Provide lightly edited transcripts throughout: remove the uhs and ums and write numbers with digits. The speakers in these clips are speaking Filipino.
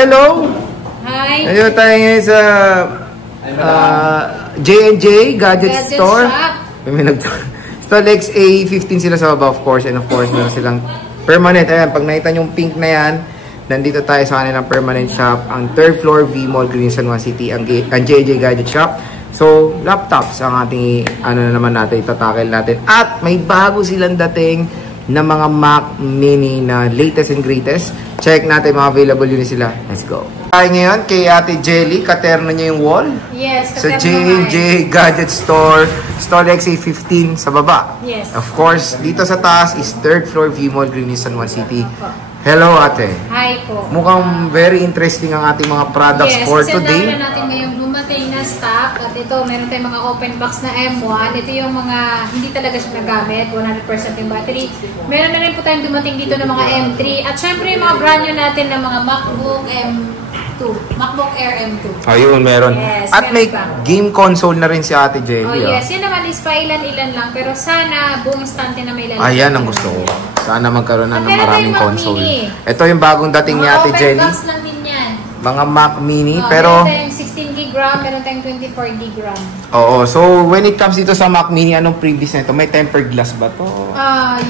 Hello! Hi! Ayun tayo ngayon sa J&J Gadget Store. Stall XA15 sila sa baba, of course. And of course, meron silang permanent. Ayan, pag nakita yung pink na yan, nandito tayo sa kanilang permanent shop. Ang 3rd floor, V-Mall, Green San Juan City, ang J&J Gadget Shop. So, laptops ang ating, ano na naman natin, itatakil natin. At may bago silang dating na mga Mac Mini na latest and greatest. Check natin mga available yun sila. Let's go. Tayo ngayon kay Ate Jelly. Katerno niya yung wall. Yes, sa J&J Gadget Store. Stall XA15 sa baba. Yes. Of course, dito sa taas is 3rd floor V-Mall, Green San Juan City. Hello, Ate. Hi po. Mukhang very interesting ang ating mga products for today. Yes, kasi natin ngayong dumating na stock. At ito, meron tayong mga open box na M1. Ito yung mga hindi talaga siya nagamit. 100% yung battery. Meron na rin po tayong dumating dito ng mga M3. At syempre yung mga brand new natin ng mga MacBook M2. MacBook Air M2. Ayun, meron. Yes, at may game console na rin si Ate Jelly. Oh, yes. Yan naman is pa ilan-ilan lang. Pero sana buong stante na may lalagyan. Ayan ang gusto ko. Sana magkaroon na ng maraming console. Mini. Ito yung bagong dating ni Ate Jelly. Open box lang din yan. Mga Mac Mini, pero meron tayong 16 gig RAM, meron tayong 24 gig RAM. Oo, so when it comes dito sa Mac Mini, anong previous na ito? May tempered glass ba to?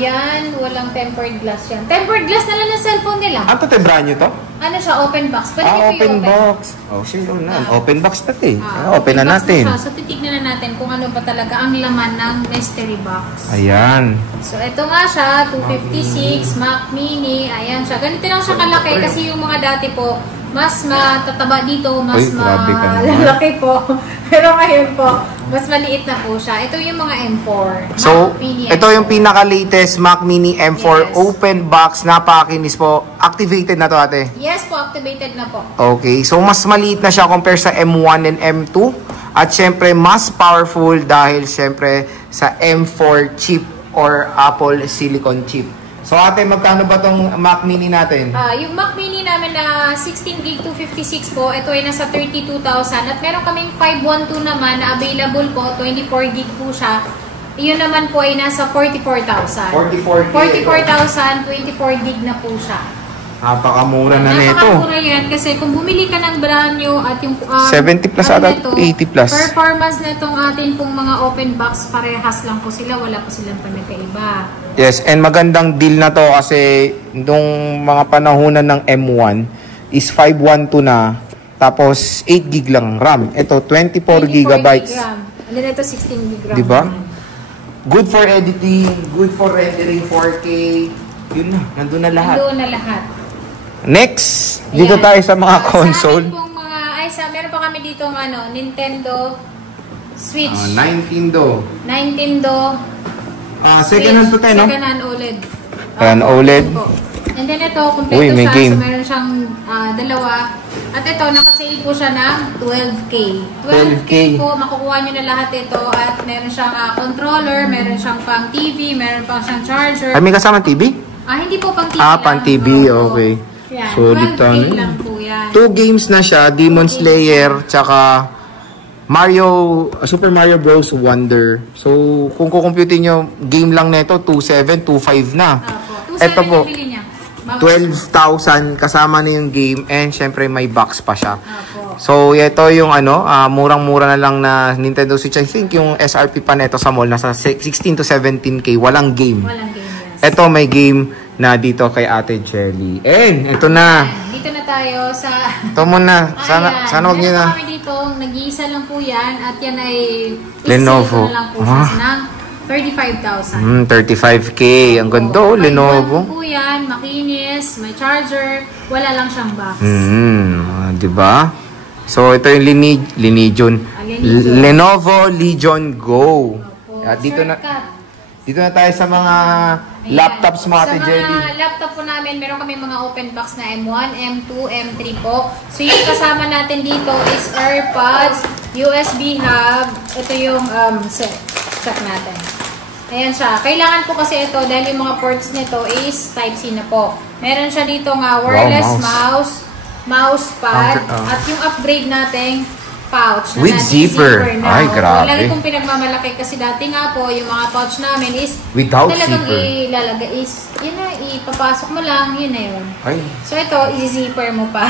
Yan, walang tempered glass yan. Tempered glass na lang ng cellphone nila. Ano to, brand nyo to? Ano siya, open box. Pwede open box. Oh, sure na. Open box natin. Open na natin. Na so titignan na natin kung ano ba talaga ang laman ng mystery box. Ayan. So ito nga siya, 256 Mac Mini. Ayan siya. Ganito lang siya kalaki kasi yung mga dati po, mas matataba dito, mas malalaki po. Pero ngayon po, mas maliit na po siya. Ito yung mga M4. So, ito yung pinaka-latest Mac Mini M4 open box. Napakinis po. Activated na to, Ate? Yes po, activated na po. Okay. So, mas maliit na siya compare sa M1 and M2. At syempre, mas powerful dahil syempre sa M4 chip or Apple Silicon chip. So, Ate, magkano ba tong Mac Mini natin? Yung Mac Mini namin na 16 gig 256 po, ito ay nasa 32,000. At meron kaming 512 naman na available po, 24 gig po siya. Iyon naman po ay nasa 44,000. 44,000, 24 gig na po siya. Napakamura na nito. Napakamura yan kasi kung bumili ka ng brand new at yung 70 plus at 80 plus. Performance na itong atin pong mga open box, parehas lang po sila. Wala po silang panagkaiba. Yes, and magandang deal na to kasi nung mga panahonan ng M1 is 512 na tapos 8 gig lang RAM. Ito 24 gigabytes. And then ito 16 gig RAM. Diba? Good for editing, good for rendering 4K. Yun na, nandun na lahat. Nandun na lahat. Next, dito tayo sa mga console. Sa amin pong meron pa kami dito ng Nintendo Switch. Nintendo. Second hand to tayo, no? Second hand OLED. OLED. And then ito, kompleto siya. Game. So meron siyang dalawa. At ito, nakasale po siya ng 12K. 12K po, makukuha nyo na lahat ito. At meron siyang controller, meron siyang pang TV, meron pang siyang charger. Ay, may kasama TV? Hindi po pang TV pang TV, okay. Yan, so, dito lang po yan. 2 games na siya, Demon Slayer, tsaka Super Mario Bros. Wonder. So, kung kukumputin nyo, game lang nito, 2.7, 2.5 na. Ito po, 12,000 kasama na yung game and syempre may box pa siya. So, ito yung murang-mura na lang na Nintendo Switch. I think yung SRP pa nito sa mall, nasa 16 to 17K. Walang game. Ito may game na dito kay Ate Jelly. And ito na. Dito na tayo sa... Ito muna. Sana wag nyo na. Kami dito, nag-iisa lang po yan. At yan ay... Lenovo. Na lang po siya ng 35,000. 35K. Ang ganda Lenovo. Po yan, makinis, may charger. Wala lang siyang box. Diba? So, ito yung Lenovo Legion Go. Dito na tayo sa mga laptops mga Ate Jelly. Sa mga laptop po namin, meron kami mga open box na M1, M2, M3 po. So yung kasama natin dito is AirPods, USB hub. Ito yung check natin. Ayan siya. Kailangan po kasi ito dahil yung mga ports nito is Type-C na po. Meron siya dito nga wireless mouse pad. At yung upgrade natin pouch. With zipper. Ay, grabe. Lagi kong pinagmamalaki kasi dati nga po, yung mga pouch namin is without talagang zipper. Ilalagay is, yun na, ipapasok mo lang, yun na yun. Ay. So ito, i-zipper mo pa.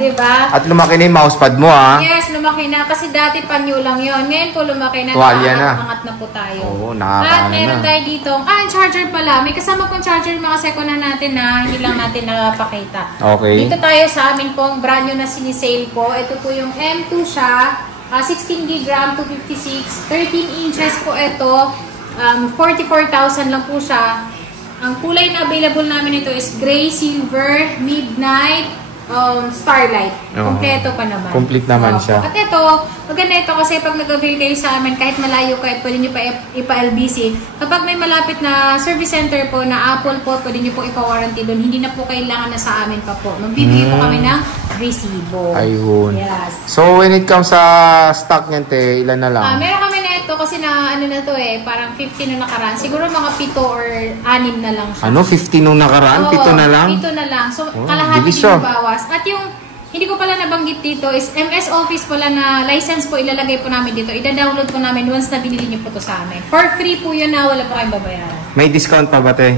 Diba? At lumaki na yung mousepad mo, ha? Yes, lumaki na. Kasi dati panyo lang yun. Ngayon po lumaki na. Tuwalya na. Angat na po tayo. Oo, At meron tayo dito. Ang charger pala. May kasama pong charger mga second hand natin na hindi lang natin nakapakita. Okay. Dito tayo sa amin pong brand new na sinisale po. Ito po yung M2 siya. 16 gig RAM, 256. 13 inches po ito. 44,000 lang po siya. Ang kulay na available namin ito is gray, silver, midnight, starlight. Kompleto pa naman. Complete naman siya. At ito, maganda ito kasi pag nag-avail kayo sa amin, kahit malayo kayo, pwede nyo pa ipa-LBC. Kapag may malapit na service center po na Apple po, pwede nyo po ipa-warranty doon. Hindi na po kailangan na sa amin pa po. Magbibigay po kami ng resibo. Ayun. Yes. So, when it comes sa stock niyan, te, ilan na lang? Meron kami na ito kasi na ano na to parang 50 na nakaraan. Siguro mga 7 or 6 na lang siya. Ano? 50 nung nakaraan? 7 na lang? 7 na lang. So, kalahati din yung bawas. At yung hindi ko pala nabanggit dito is MS Office pala na license po ilalagay po namin dito. Ida-download po namin once na binili niyo po to sa amin. For free po yun na wala pa kayong babayaran. May discount pa ba, te?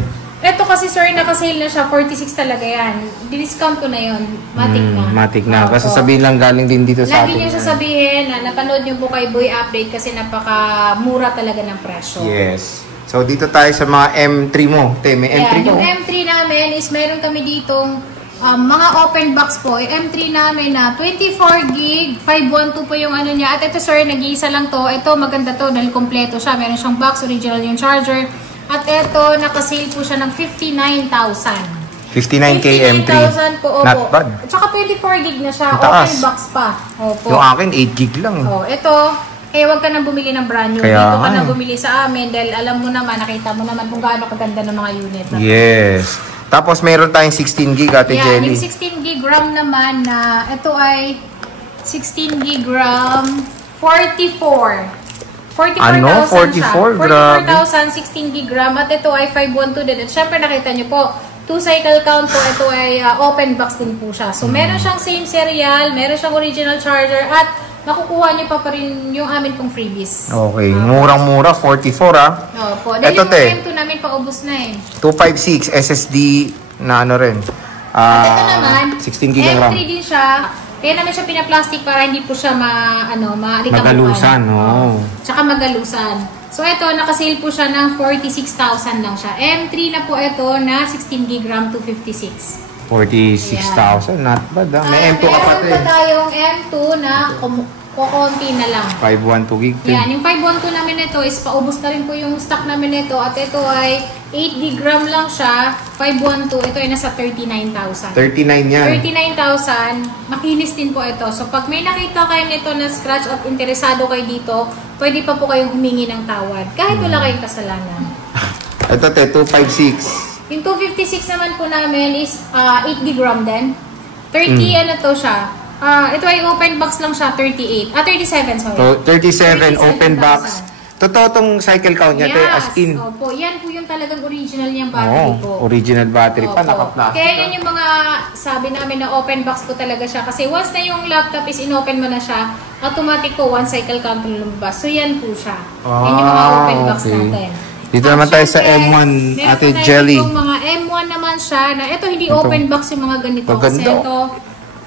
Ito kasi sir, naka-sale na siya. 46 talaga yan. Di-discount ko na yun. Matik na. Matik na. Kasi sabihin lang galing din dito sa atin. Lagi niyo sasabihin na napanood niyo po kay Boy Update kasi napaka-mura talaga ng presyo. Yes. So, dito tayo sa mga M3 mo. Te, may M3 mo? Yung M3 namin is meron kami ditong mga open box po. Yung M3 namin na 24 gig, 512 po yung ano niya. At ito sir, nag-iisa lang to. Ito maganda to dahil kompleto siya. Meron siyang box, original yung charger. At ito, nakasale po siya ng 59,000. 59K M3. 59,000 po, opo. Not bad. At saka 24 gig na siya. Taas. Open box pa. Opo. Yung akin, 8 gig lang. Ito, kaya wag ka nang bumili ng brand new. Kaya Dito ka na bumili sa amin dahil alam mo naman, nakita mo naman kung gaano kaganda ng mga unit na. Yes. Tapos meron tayong 16 gig, Ate Jelly. Yung 16 gig RAM naman na ito ay 16 gig RAM 44. 44,000 ano? 44? Grabe. 44,000, 16 gig RAM. At ito ay 512 din. At syempre nakita nyo po, 2 cycle count po. Ito ay open box din po siya. So meron siyang same serial, meron siyang original charger, at makukuha nyo pa rin yung amin pong freebies. Okay. Murang-mura. 44 Opo. Dahil ito, yung te. M2 namin paubos na 256 SSD na ano rin. At ito naman, 16 gig RAM. M3 din siya. Kaya naman siya pinaplastic para hindi po siya magalusan. Oh. Tsaka magalusan. So ito, nakasale po siya ng 46,000 lang siya. M3 na po ito na 16 gig RAM 256. 46,000. Not bad, ha? May M2 ka pa, te. Meron pa tayong M2 na kukunti na lang. 512 gig. Yan, yung 512 namin ito is paubos na rin po yung stock namin ito. At ito ay 8 gig RAM lang siya. 512, ito ay nasa 39,000. 39 yan. 39,000. Makinis din po ito. So, pag may nakita kayo nito na scratch at interesado kayo dito, pwede pa po kayong humingi ng tawad. Kahit wala kayong kasalanan. Ito, te, 256. Yung 256 naman po namin is 8 gig RAM din. 30, ano to siya? Ito ay open box lang siya, 38. 37, sorry. So, 37 open box. Totoo tong cycle count niya, Yes. as in. Opo, yan po yung talagang original niyang battery po. Original battery pa, Opo. naka-plastic. Kaya yun yung mga sabi namin na open box po talaga siya. Kasi once na yung laptop is in-open mo na siya, automatic po one cycle count lumabas. So yan po siya. Yan yung mga open box natin. Dito naman tayo sa M1, Ate Jelly. Meron mga M1 naman siya na ito hindi open box yung mga ganito. Kasi ito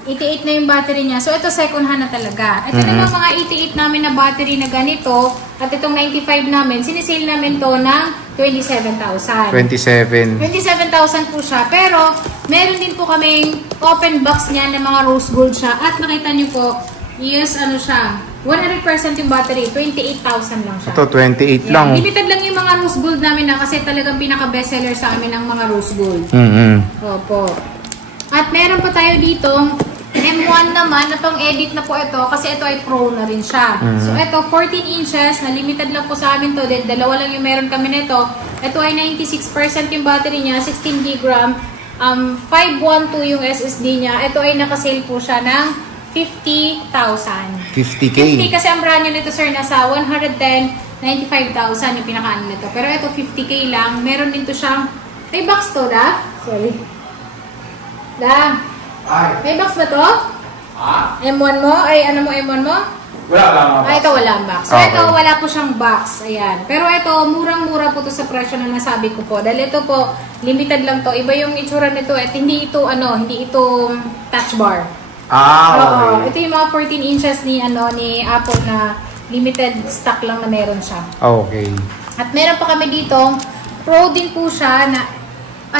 88 na yung battery niya. So, ito second hand na talaga. Ito naman mga 88 namin na battery na ganito. At itong 95 namin, sinisale namin to ng 27,000. 27,000 po siya. Pero, meron din po kaming open box niya na mga rose gold siya. At nakita niyo po, yes, ano siya, 100% yung battery. 28,000 lang siya. Ito, 28 lang. Limited lang yung mga rose gold namin na kasi talagang pinaka-bestseller sa amin ang mga rose gold. Opo. At meron pa tayo ditong M1 naman, na tong edit na po ito kasi ito ay pro na rin siya. So ito 14 inches, na limited lang po sa amin to. Dalawa lang yung meron kami nito. Ito ay 96% yung battery niya, 16 GB RAM, 512 yung SSD niya. Ito ay nakasale po siya ng 50,000. 50K. 50 kasi ang brand nito sir nasa 110, 95,000 yung pinakaano nito. Pero ito 50K lang. Meron din to siyang, may box to da? Sorry. Da. May box ba to? M1 mo? Ay, ano mo M1 mo? Wala lang box. Ito walang box. So, Okay. ito wala po siyang box. Ayan. Pero ito, murang-mura po to sa presyo na nasabi ko po. Dahil ito po, limited lang to. Iba yung itsura nito. At hindi ito, hindi ito touch bar. Okay. Oo. Ito yung mga 14 inches ni Apple na limited stock lang na meron siya. Okay. At meron pa kami dito, Pro din po siya na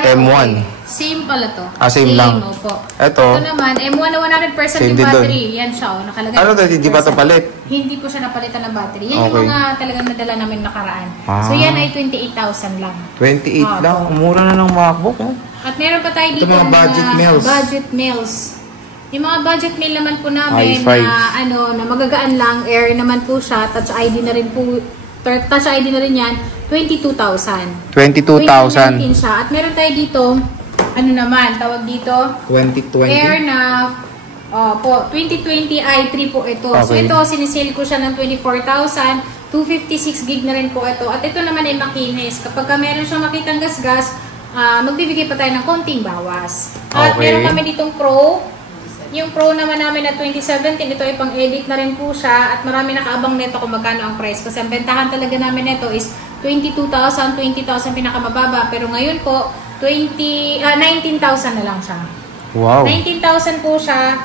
M1. Okay. Same pala to. Same lang. Opo. Ito Ito naman, M1 na 100% Same yung din battery. Yan siya, nakalagay. Ano to, hindi ba ito palit? Hindi po siya napalitan ng battery. Yan Okay. yung mga talagang nadala namin nakaraan. So yan ay 28,000 lang. 28 lang. Mura na ng MacBook. At meron pa tayo dito Ito mga budget meals. Budget meals. Yung mga budget meal naman po namin i5. na magagaan lang, air naman po siya, touch ID na rin po, touch ID na rin yan, 22,000. 22,000. 2019 siya. At meron tayo dito, ano naman, tawag dito, 2020. air na, po, 2020 i3 po ito. So Okay. ito, sinisale ko siya ng 24,000, 256 gig na rin po ito. At ito naman ay makinis. Kapag meron siyang makitang gasgas, magbibigay pa tayo ng konting bawas. At Okay. meron kami ditong Pro. Yung Pro naman namin na 2017, ito ay pang-edit na rin po siya. At marami nakaabang neto kung magkano ang price. Kasi ang bentahan talaga namin neto is 22,000, 20,000 pinakamababa. Pero ngayon po, 19,000 na lang siya. Wow. 19,000 po siya,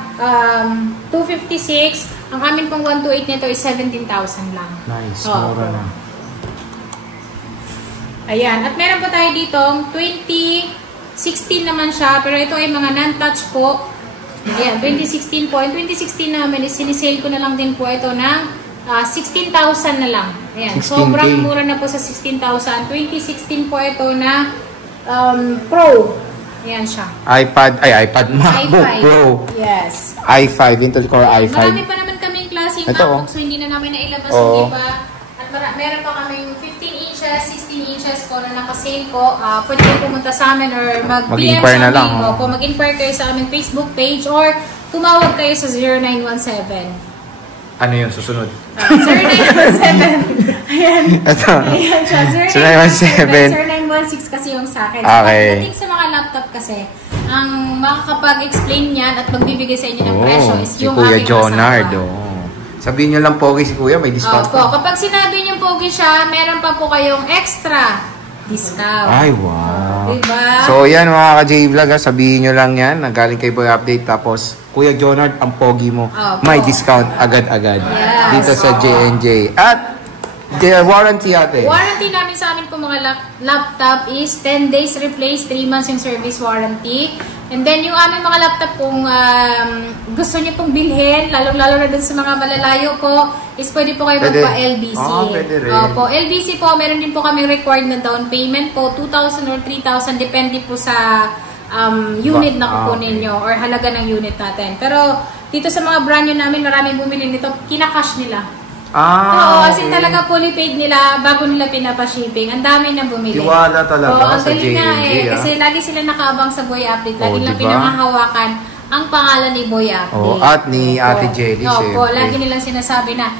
256. Ang amin pong 128 nito is 17,000 lang. Nice. Oo. Mura na. Ayan. At meron pa tayo dito, 2016 naman siya. Pero ito ay mga non-touch po. Ayan, 2016 po. Yung 2016 namin is sinisale ko na lang din po ito ng 16,000 na lang. Ayan. 16K. Sobrang mura na po sa 16,000. 2016 po ito na Pro. Ayan siya. iPad MacBook i5. Pro. Yes. i5, Intel Core i5. Marami pa naman kaming klaseng Ito, MacBook, so hindi na namin nailabas Oo. yung iba. At meron pa kaming 15 inches, 16 inches po na naka-sale po. Pwede kayo pumunta sa amin or mag-PM Mag-inquire sa na lang, amin. oh. Opo, mag-inquire kayo sa aming Facebook page or tumawag kayo sa 0917. Ano yun susunod? 0917. Ayan. Ito. Ayan siya. 0917. 0916 kasi yung sa akin. Okay. Pagdating sa mga laptop kasi, ang makakapag-explain yan at magbibigay sa inyo ng presyo is Si yung Kuya aming Jonard. kasama. Oh. Sabihin nyo lang pogi si Kuya, may discount Opo, kapag sinabi niyo pogi siya, meron pa po kayong extra discount. Ay, wow. Diba? So, yan mga ka-J-Vlog, sabihin nyo lang yan. Nagaling kay Boy Update. Tapos, Kuya Jonard, ang pogi mo. Opo. May discount agad-agad. Yes. Dito sa J&J. At, the warranty ate. Warranty namin sa amin po mga laptop is 10 days replace, 3 months yung service warranty. And then yung aming mga laptop kung gusto niyo pong bilhin, lalo-lalo na dun sa mga malalayo po, is pwede po kayo magpa-LBC. Pwede rin. Opo, LBC po, meron din po kami required na down payment po, 2,000 or 3,000, depende po sa unit na kukunin nyo or halaga ng unit natin. Pero dito sa mga brand new namin, maraming bumili nito, kinakash nila. Oo, as in talaga fully paid nila bago nila pinapa-shipping. Ang dami nang bumili. Tiwala talaga ang sa galing nga J&J. Kasi lagi sila nakaabang sa Boy Update. Lagi lang diba? pinangahawakan ang pangalan ni Boy Update. At ni Ate Jelly, Opo, syempre. lagi nilang sinasabi na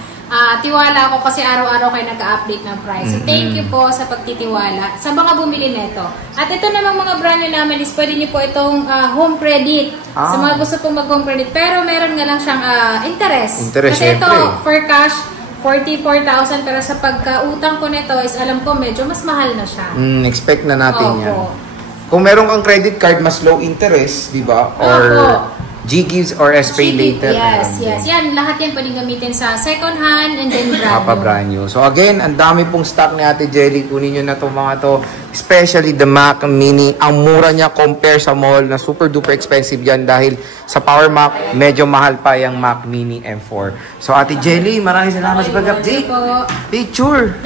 tiwala ako kasi araw-araw kayo nag-update ng price. So, thank you po sa pagtitiwala sa mga bumili nito. At ito namang mga brand nyo namin is pwede nyo po itong home credit. Sa mga gusto pong mag-home credit. Pero meron nga lang siyang interest. Interest, kasi ito, syempre. for cash, 44,000 pero sa pagkautang ko nito is alam ko medyo mas mahal na siya. Expect na natin yan. Opo. Kung meron kang credit card, mas low interest, di ba? Or G-Gives or S-Pay later. Yes, yes. Yan, lahat yan pwedeng gamitin sa second hand and then brand new. Brand new. So again, ang dami pong stock ni Ate Jelly. Kunin nyo na itong mga to. Especially the Mac Mini. Ang mura niya compare sa mall na super duper expensive yan dahil sa Power Mac, medyo mahal pa yung Mac Mini M4. So Ate Jelly, maraming salamat sa pag-update. Picture!